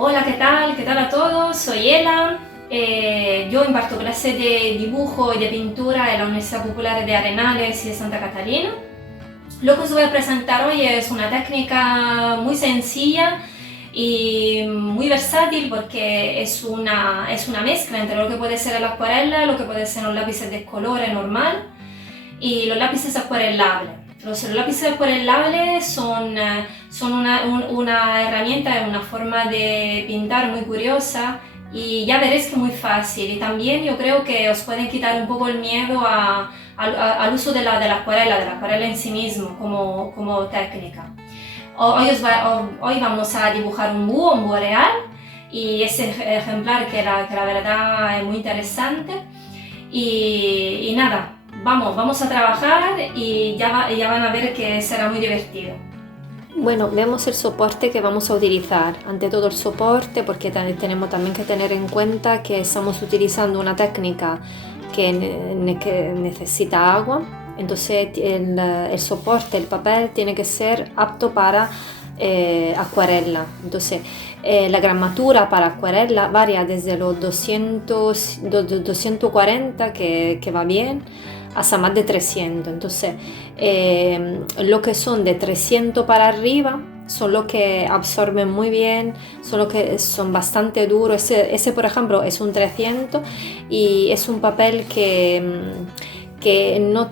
Hola, ¿qué tal? ¿Qué tal a todos? Soy Ela. Yo imparto clases de dibujo y de pintura en la Universidad Popular de Arenales y de Santa Catalina. Lo que os voy a presentar hoy es una técnica muy sencilla y muy versátil porque es una mezcla entre lo que puede ser la acuarela, lo que puede ser los lápices de colores normal y los lápices acuarelables. Los lápices acuarelables son una herramienta, una forma de pintar muy curiosa y ya veréis que es muy fácil. Y también yo creo que os pueden quitar un poco el miedo al uso de la acuarela en sí mismo como técnica. Hoy vamos a dibujar un búho real y ese ejemplar que la verdad es muy interesante. Y nada, vamos a trabajar y ya van a ver que será muy divertido. Bueno, vemos el soporte que vamos a utilizar. Ante todo el soporte, porque tenemos también que tener en cuenta que estamos utilizando una técnica que necesita agua. Entonces el soporte, el papel, tiene que ser apto para acuarela. Entonces la gramatura para acuarela varía desde los 240, que va bien, hasta más de 300. Entonces, lo que son de 300 para arriba son los que absorben muy bien, son los que son bastante duros. Ese por ejemplo, es un 300 y es un papel que no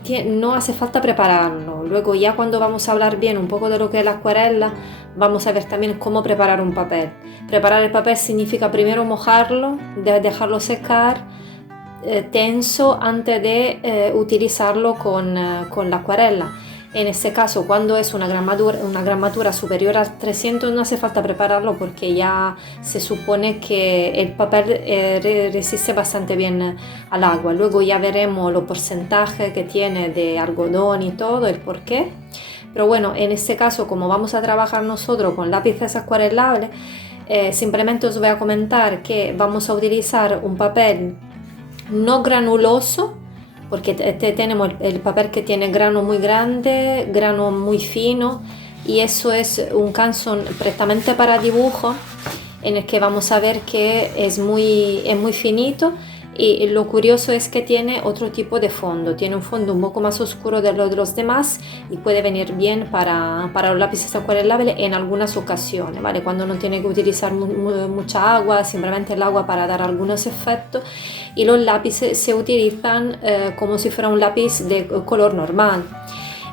hace falta prepararlo. Luego ya cuando vamos a hablar bien un poco de lo que es la acuarela, vamos a ver también cómo preparar un papel. Preparar el papel significa primero mojarlo, dejarlo secar tenso antes de utilizarlo con la acuarela. En este caso, cuando es una gramatura superior a 300, no hace falta prepararlo porque ya se supone que el papel resiste bastante bien al agua. Luego ya veremos los porcentajes que tiene de algodón y todo, el por qué. Pero bueno, en este caso, como vamos a trabajar nosotros con lápices acuarelables, simplemente os voy a comentar que vamos a utilizar un papel no granuloso, porque tenemos el papel que tiene grano muy grande, grano muy fino, y eso es un canson precisamente para dibujo, en el que vamos a ver que es muy finito. Y lo curioso es que tiene otro tipo de fondo, tiene un fondo un poco más oscuro de los demás y puede venir bien para los lápices acuarelables en algunas ocasiones, ¿vale? Cuando no tiene que utilizar mucha agua, simplemente el agua para dar algunos efectos, y los lápices se utilizan como si fuera un lápiz de color normal.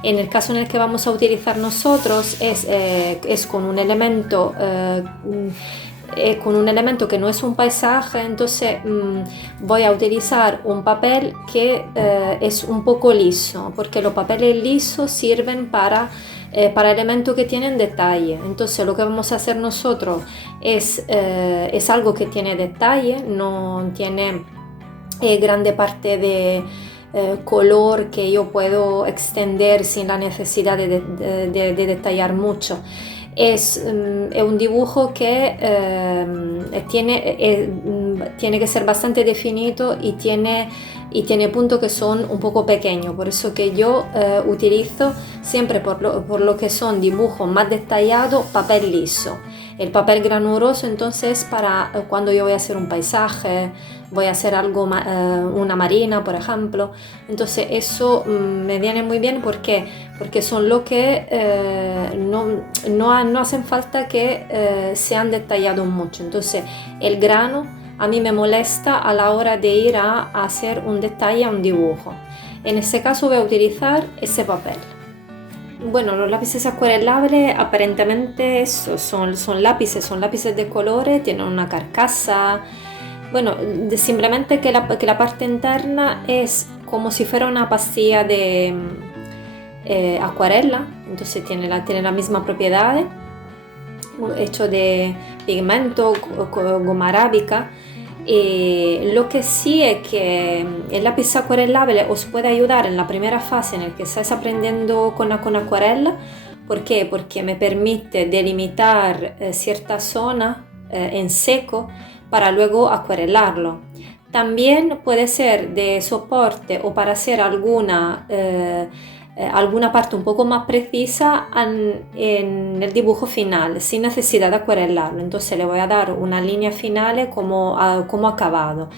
En el caso en el que vamos a utilizar nosotros es con un elemento que no es un paisaje. Entonces voy a utilizar un papel que es un poco liso, porque los papeles lisos sirven para elementos que tienen detalle. Entonces lo que vamos a hacer nosotros es algo que tiene detalle, no tiene grande parte de color que yo puedo extender sin la necesidad de detallar mucho. Es un dibujo que tiene que ser bastante definido y tiene puntos que son un poco pequeños. Por eso que yo utilizo siempre por lo que son dibujos más detallados, papel liso. El papel granuloso entonces para cuando yo voy a hacer un paisaje, voy a hacer algo, una marina por ejemplo. Entonces eso me viene muy bien porque son lo que no hacen falta que sean detallados mucho. Entonces el grano a mí me molesta a la hora de ir a hacer un detalle a un dibujo. En este caso voy a utilizar ese papel. Bueno, los lápices acuarelables aparentemente son lápices de colores, tienen una carcasa. Bueno, simplemente que la parte interna es como si fuera una pastilla de acuarela, entonces tiene la misma propiedad, hecho de pigmento, goma arábica. Lo que sí es que el lápiz acuarelable os puede ayudar en la primera fase en la que estás aprendiendo con acuarela. ¿Por qué? Porque me permite delimitar cierta zona en seco para luego acuarelarlo. También puede ser de soporte o para hacer alguna alguna parte un poco más precisa en el dibujo final, sin necesidad de acuarelarlo. Entonces le voy a dar una línea final como acabado.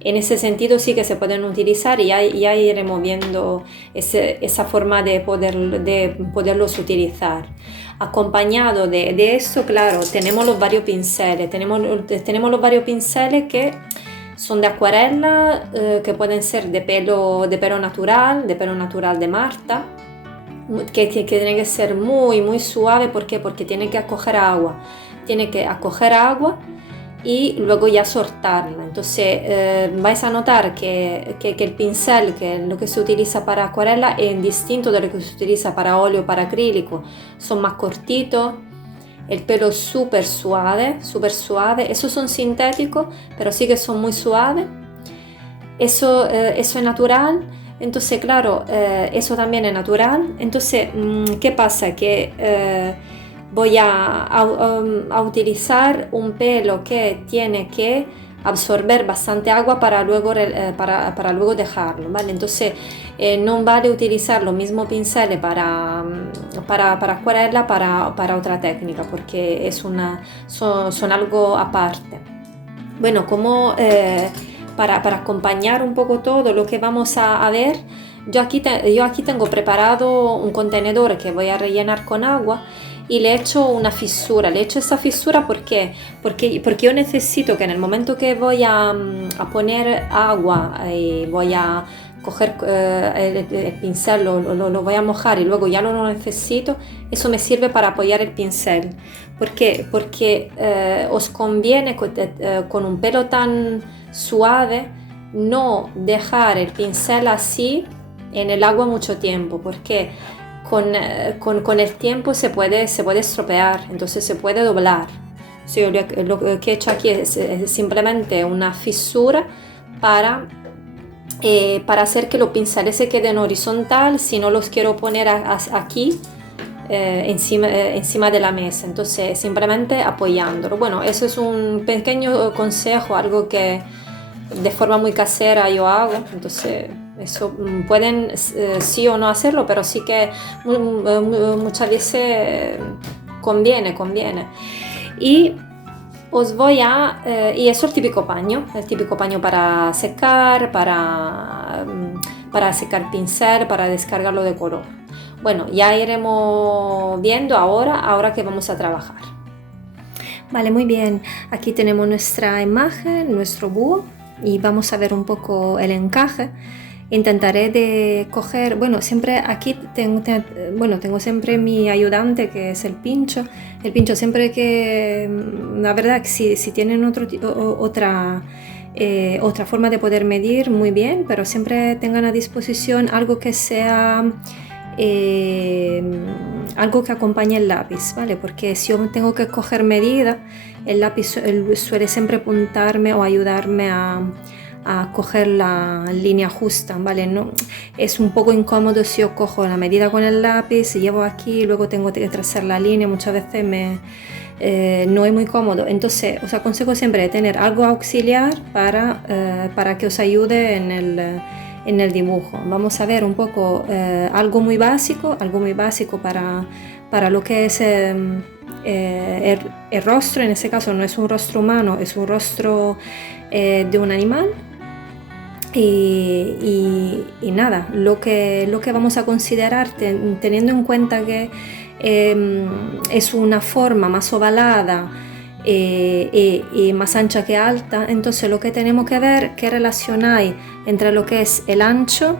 En ese sentido sí que se pueden utilizar y ya iré moviendo esa forma de poderlos utilizar. Acompañado de esto, claro, tenemos los varios pinceles. Tenemos los varios pinceles que son de acuarela, que pueden ser de pelo natural de Marta, que tiene que ser muy, muy suave. ¿Por qué? Porque tiene que acoger agua. Tiene que acoger agua y luego ya soltarla. Entonces vais a notar que el pincel, que lo que se utiliza para acuarela, es distinto de lo que se utiliza para óleo, para acrílico. Son más cortitos, el pelo súper suave. Esos son sintéticos, pero sí que son muy suaves. Eso es natural. Entonces, claro, eso también es natural. Entonces, ¿qué pasa? Que voy a utilizar un pelo que tiene que absorber bastante agua para luego dejarlo, ¿vale? Entonces no vale utilizar los mismos pinceles para acuarela para otra técnica, porque son algo aparte. Bueno, como para acompañar un poco todo lo que vamos a ver, yo aquí tengo preparado un contenedor que voy a rellenar con agua y le he hecho una fisura. Le he hecho esta fisura porque yo necesito que en el momento que voy a poner agua y voy a coger el pincel, lo voy a mojar y luego ya no lo necesito, eso me sirve para apoyar el pincel. ¿Por qué? Porque os conviene con un pelo tan suave no dejar el pincel así en el agua mucho tiempo, porque con el tiempo se puede estropear, entonces se puede doblar. Sí, lo que he hecho aquí es simplemente una fisura para hacer que los pinceles se queden horizontal si no los quiero poner aquí encima de la mesa. Entonces simplemente apoyándolo. Bueno, eso es un pequeño consejo, algo que de forma muy casera yo hago. Entonces eso pueden sí o no hacerlo, pero sí que muchas veces conviene. Y os voy y eso es el típico paño para secar, para secar pincel, para descargarlo de color. Bueno, ya iremos viendo ahora que vamos a trabajar. Vale, muy bien. Aquí tenemos nuestra imagen, nuestro búho, y vamos a ver un poco el encaje. Intentaré de coger, bueno, siempre aquí tengo siempre mi ayudante, que es el pincho. El pincho siempre que, la verdad, que si tienen otra forma de poder medir, muy bien, pero siempre tengan a disposición algo que sea algo que acompañe el lápiz, ¿vale? Porque si yo tengo que coger medida, el lápiz suele siempre apuntarme o ayudarme a coger la línea justa, ¿vale? No, es un poco incómodo si yo cojo la medida con el lápiz y llevo aquí y luego tengo que trazar la línea, muchas veces no es muy cómodo. Entonces os aconsejo siempre tener algo auxiliar para que os ayude en el dibujo. Vamos a ver un poco algo muy básico para lo que es el rostro. En este caso no es un rostro humano, es un rostro de un animal. Y nada, lo que vamos a considerar, teniendo en cuenta que es una forma más ovalada y más ancha que alta, entonces lo que tenemos que ver qué relación hay entre lo que es el ancho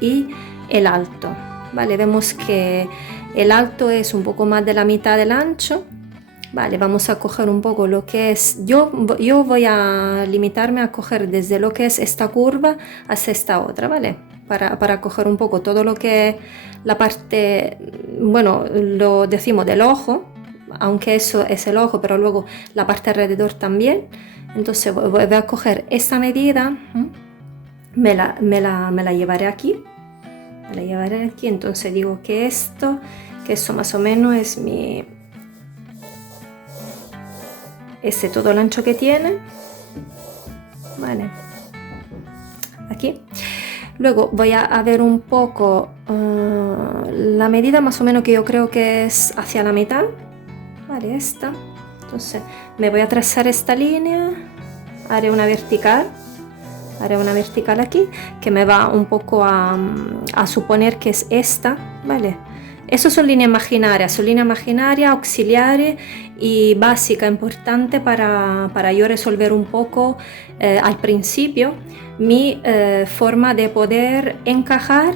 y el alto, ¿vale? Vemos que el alto es un poco más de la mitad del ancho. Vale, vamos a coger un poco lo que es, yo voy a limitarme a coger desde lo que es esta curva hasta esta otra, ¿vale? Para coger un poco todo lo que es la parte, bueno, lo decimos del ojo, aunque eso es el ojo, pero luego la parte alrededor también. Entonces voy a coger esta medida, me la llevaré aquí, entonces digo que eso más o menos es todo el ancho que tiene, vale, aquí. Luego voy a ver un poco la medida más o menos que yo creo que es hacia la mitad, vale, esta. Entonces me voy a trazar esta línea, haré una vertical aquí, que me va un poco a suponer que es esta, vale. Eso son líneas imaginarias, auxiliares y básica, importante para yo resolver un poco al principio mi forma de poder encajar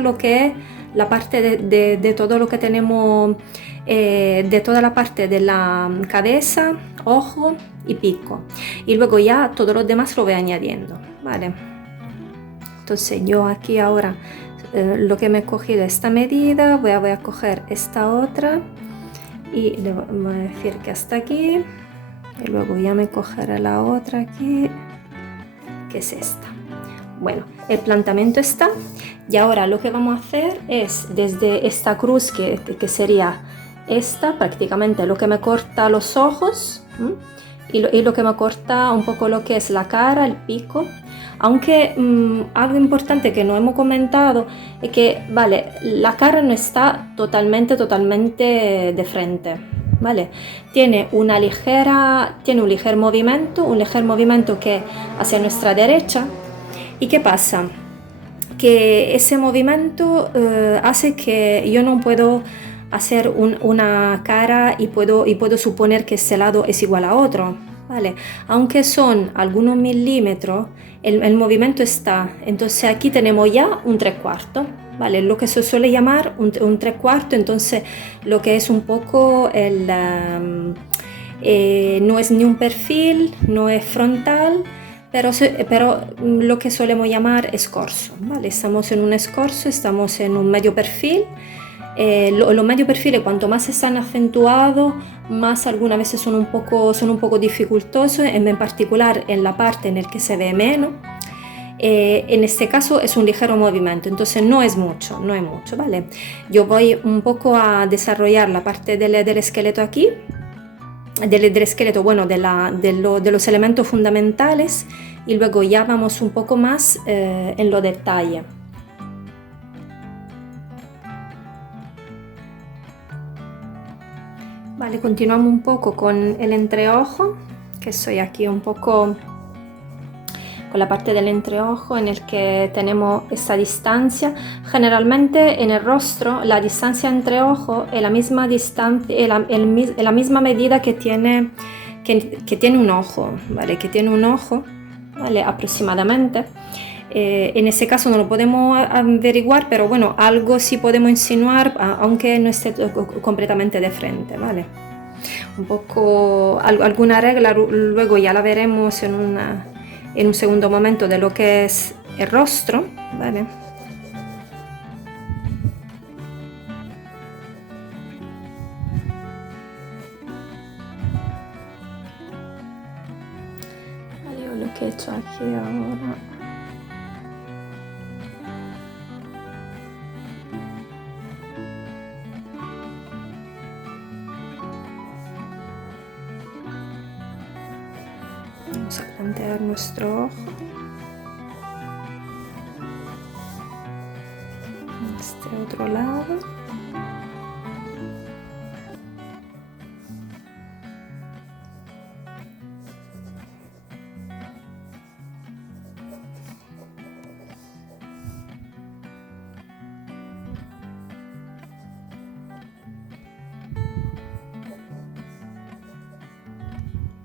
lo que es la parte de todo lo que tenemos, de toda la parte de la cabeza, ojo y pico, y luego ya todo lo demás lo voy añadiendo, ¿vale? Entonces yo aquí ahora lo que me he cogido esta medida, voy a coger esta otra y le voy a decir que hasta aquí, y luego ya me cogeré la otra aquí, que es esta. Bueno, el planteamiento está, y ahora lo que vamos a hacer es desde esta cruz que sería esta, prácticamente lo que me corta los ojos, y lo que me corta un poco lo que es la cara, el pico. Aunque algo importante que no hemos comentado es que, vale, la cara no está totalmente de frente, ¿vale? Tiene un ligero movimiento que hacia nuestra derecha. ¿Y qué pasa? Que ese movimiento hace que yo no puedo hacer una cara y puedo suponer que ese lado es igual a otro, ¿vale? Aunque son algunos milímetros, el movimiento está. Entonces aquí tenemos ya un 3/4, ¿vale? Lo que se suele llamar un 3/4, entonces lo que es un poco no es ni un perfil, no es frontal, pero lo que solemos llamar escorzo, ¿vale? Estamos en un escorzo, estamos en un medio perfil. Los medio perfiles, cuanto más están acentuados, más algunas veces son un poco dificultosos, en particular en la parte en la que se ve menos. En este caso es un ligero movimiento, entonces no es mucho, ¿vale? Yo voy un poco a desarrollar la parte del esqueleto aquí, del esqueleto, bueno, de los elementos fundamentales, y luego ya vamos un poco más en los detalles. Vale, continuamos un poco con el entreojo, que estoy aquí un poco con la parte del entreojo en el que tenemos esta distancia. Generalmente en el rostro la distancia entre ojos es la misma la misma medida que tiene un ojo, ¿vale? Que tiene un ojo, ¿vale? Aproximadamente. En ese caso no lo podemos averiguar, pero bueno, algo sí podemos insinuar, aunque no esté completamente de frente, ¿vale? Un poco, alguna regla luego ya la veremos en un segundo momento de lo que es el rostro, ¿vale? Vale, lo que he hecho aquí ahora. Vamos a plantear nuestro ojo. Este otro lado.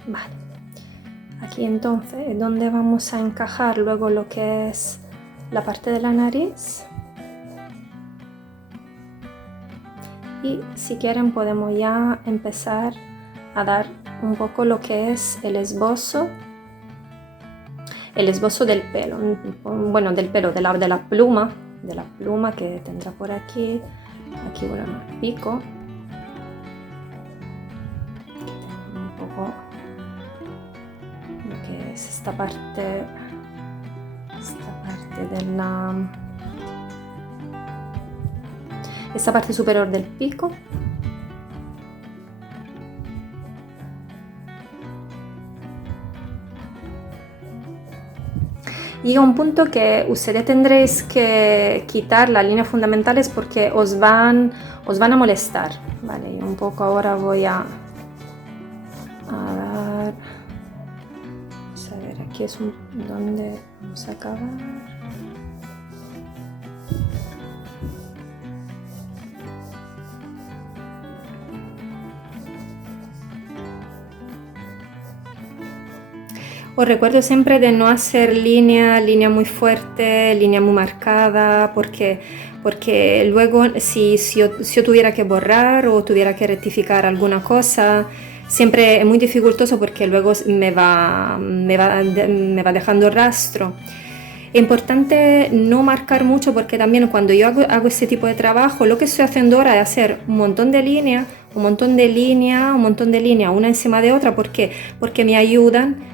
Vale. Aquí entonces, donde vamos a encajar luego lo que es la parte de la nariz. Y si quieren podemos ya empezar a dar un poco lo que es el esbozo del pelo, bueno, del pelo, de la pluma que tendrá por aquí, bueno, el pico, un poco lo que es esta parte esta parte superior del pico. llega un punto que ustedes tendréis que quitar las líneas fundamentales porque os van a molestar, ¿vale? Yo un poco ahora voy a dar, vamos a ver, aquí es donde vamos a acabar. Os recuerdo siempre de no hacer línea muy fuerte, línea muy marcada, porque luego si yo tuviera que borrar o tuviera que rectificar alguna cosa, siempre es muy dificultoso porque luego me va dejando rastro. Es importante no marcar mucho porque también cuando yo hago este tipo de trabajo, lo que estoy haciendo ahora es hacer un montón de líneas, una encima de otra, porque me ayudan,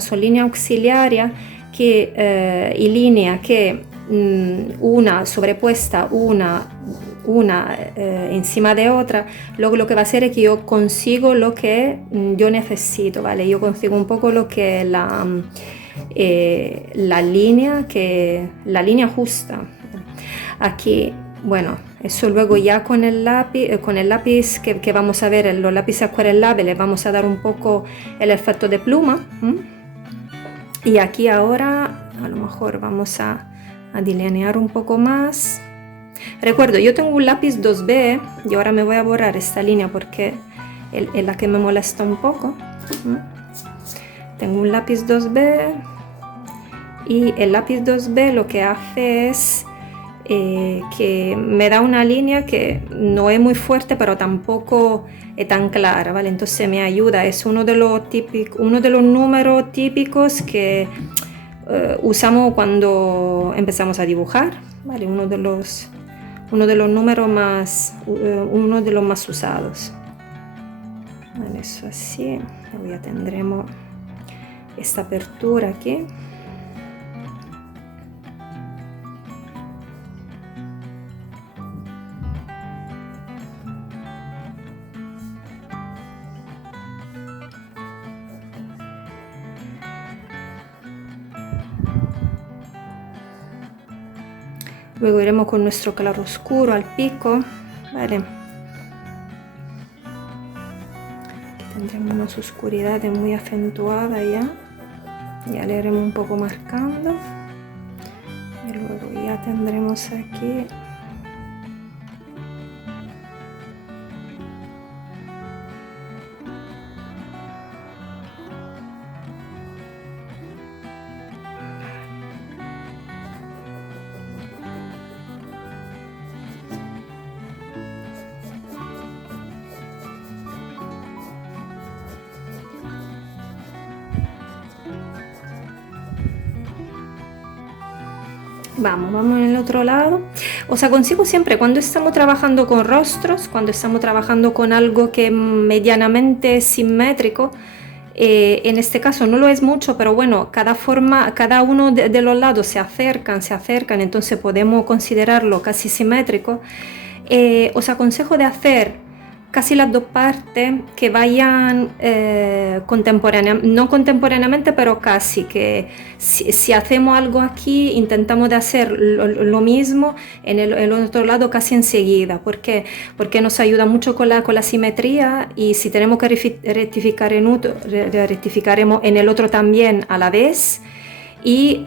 son líneas auxiliares y líneas que una sobrepuesta, una encima de otra, luego lo que va a hacer es que yo consigo lo que yo necesito, ¿vale? Yo consigo un poco lo que es la línea justa. Aquí, bueno, eso luego ya con el lápiz que vamos a ver, los lápices acuarelables, les vamos a dar un poco el efecto de pluma. Y aquí ahora a lo mejor vamos a delinear un poco más. Recuerdo, yo tengo un lápiz 2B y ahora me voy a borrar esta línea porque es la que me molesta un poco. Tengo un lápiz 2B y el lápiz 2B lo que hace es que me da una línea que no es muy fuerte pero tampoco es tan clara, ¿vale? Entonces me ayuda, es uno de los números típicos que usamos cuando empezamos a dibujar, ¿vale? Uno de los números más usados. Vale, eso así, luego ya tendremos esta apertura aquí. Luego iremos con nuestro claro oscuro al pico, ¿vale? Aquí tendremos una oscuridad muy acentuada ya le iremos un poco marcando y luego ya tendremos aquí Vamos en el otro lado. Os aconsejo siempre cuando estamos trabajando con rostros, cuando estamos trabajando con algo que es medianamente simétrico, en este caso no lo es mucho, pero bueno, cada uno de los lados se acercan, entonces podemos considerarlo casi simétrico. Os aconsejo de hacer casi las dos partes que vayan no contemporáneamente, pero casi, que si hacemos algo aquí, intentamos de hacer lo mismo en el otro lado casi enseguida, porque nos ayuda mucho con la simetría, y si tenemos que rectificar rectificaremos en el otro también a la vez. Y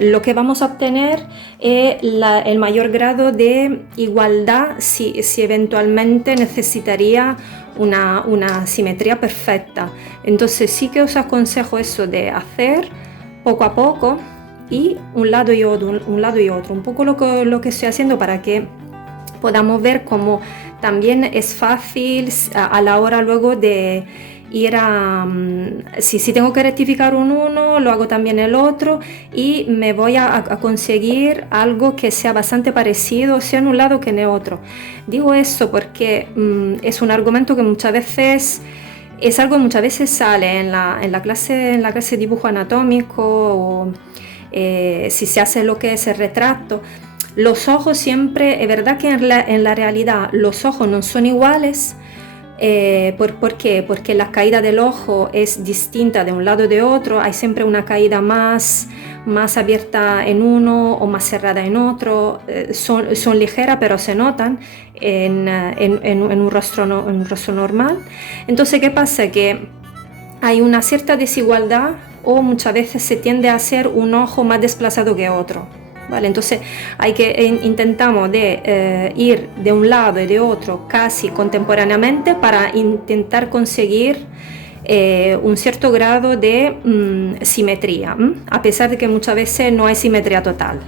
lo que vamos a obtener es el mayor grado de igualdad si eventualmente necesitaría una simetría perfecta. Entonces sí que os aconsejo eso de hacer poco a poco y un lado y otro, un poco lo que estoy haciendo para que podamos ver cómo también es fácil a la hora luego de ir si tengo que rectificar uno, lo hago también el otro, y me voy a conseguir algo que sea bastante parecido, sea en un lado que en el otro. Digo esto porque es un argumento que muchas veces sale en la clase de dibujo anatómico, o si se hace lo que es el retrato. Los ojos siempre, es verdad que en la realidad los ojos no son iguales. ¿Por qué? Porque la caída del ojo es distinta de un lado de otro, hay siempre una caída más más abierta en uno o más cerrada en otro. Son ligeras, pero se notan en un rostro normal. Entonces, ¿qué pasa? Que hay una cierta desigualdad o muchas veces se tiende a hacer un ojo más desplazado que otro. ¿Vale? Entonces intentamos de ir de un lado y de otro casi contemporáneamente para intentar conseguir un cierto grado de simetría, a pesar de que muchas veces no hay simetría total.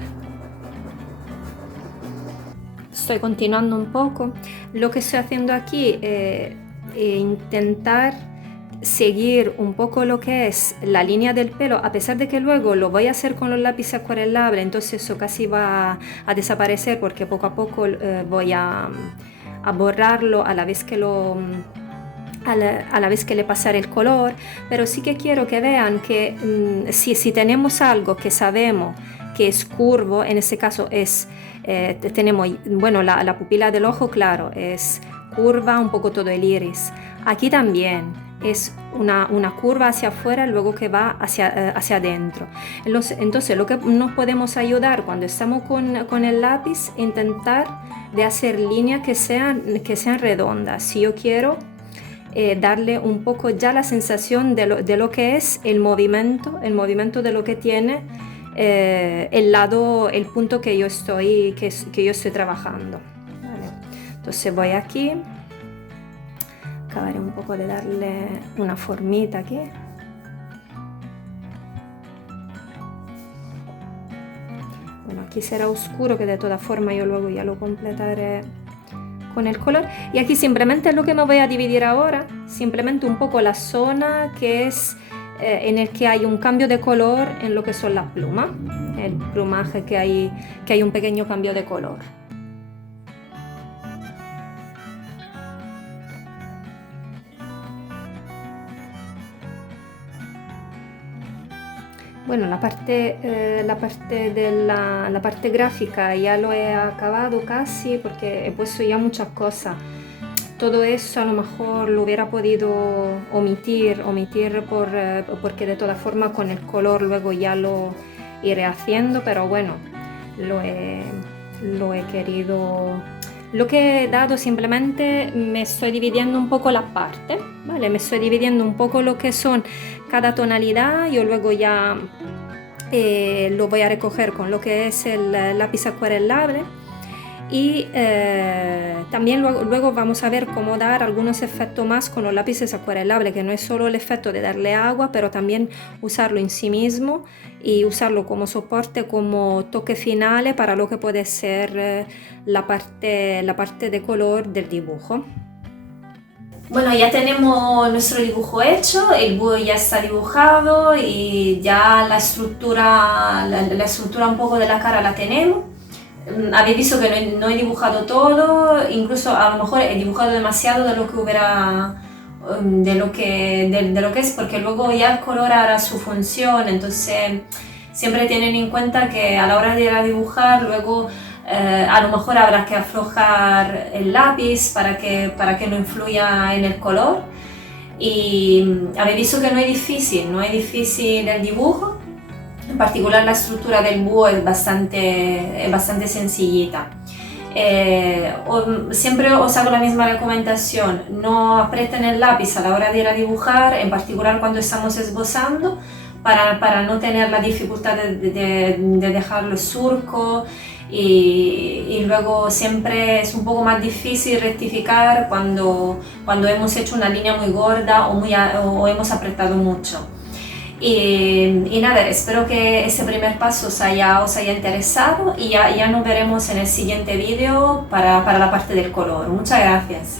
Estoy continuando un poco. Lo que estoy haciendo aquí es intentar seguir un poco lo que es la línea del pelo, a pesar de que luego lo voy a hacer con los lápices acuarelables, entonces eso casi va a desaparecer porque poco a poco voy a borrarlo a la vez que a la vez que le pasaré el color, pero sí que quiero que vean que si tenemos algo que sabemos que es curvo, en ese caso tenemos, bueno, la pupila del ojo, claro, es curva, un poco todo el iris. Aquí también es una curva hacia afuera, luego que va hacia adentro. Entonces, lo que nos podemos ayudar cuando estamos con el lápiz, intentar de hacer líneas que sean redondas. Si yo quiero darle un poco ya la sensación de lo que es el movimiento de lo que tiene el punto que yo estoy trabajando. Vale. Entonces voy aquí. Acabaré un poco de darle una formita aquí. Bueno, aquí será oscuro, que de todas formas yo luego ya lo completaré con el color. Y aquí simplemente lo que me voy a dividir ahora, simplemente un poco la zona que es en el que hay un cambio de color en lo que son las plumas, el plumaje que hay un pequeño cambio de color. Bueno, la parte gráfica ya lo he acabado casi porque he puesto ya muchas cosas. Todo eso a lo mejor lo hubiera podido omitir porque de todas formas con el color luego ya lo iré haciendo, pero bueno, lo he querido. Lo que he dado simplemente me estoy dividiendo un poco las partes, ¿vale? Me estoy dividiendo un poco lo que son cada tonalidad. Yo luego ya lo voy a recoger con lo que es el lápiz acuarelable y también luego vamos a ver cómo dar algunos efectos más con los lápices acuarelables, que no es solo el efecto de darle agua, pero también usarlo en sí mismo y usarlo como soporte, como toque final para lo que puede ser la parte de color del dibujo. Bueno, ya tenemos nuestro dibujo hecho, el búho ya está dibujado y ya la estructura un poco de la cara la tenemos. Habéis visto que no he dibujado todo, incluso a lo mejor he dibujado demasiado de lo que es, porque luego ya el color hará su función. Entonces siempre tienen en cuenta que a la hora de ir a dibujar luego a lo mejor habrá que aflojar el lápiz para que no influya en el color. Y habéis visto que no es difícil el dibujo. En particular la estructura del búho es bastante sencillita. Siempre os hago la misma recomendación: no aprieten el lápiz a la hora de ir a dibujar, en particular cuando estamos esbozando, para no tener la dificultad de dejar los surcos, y luego siempre es un poco más difícil rectificar cuando hemos hecho una línea muy gorda o hemos apretado mucho. Y nada, espero que ese primer paso os haya interesado y ya nos veremos en el siguiente vídeo para la parte del color. Muchas gracias.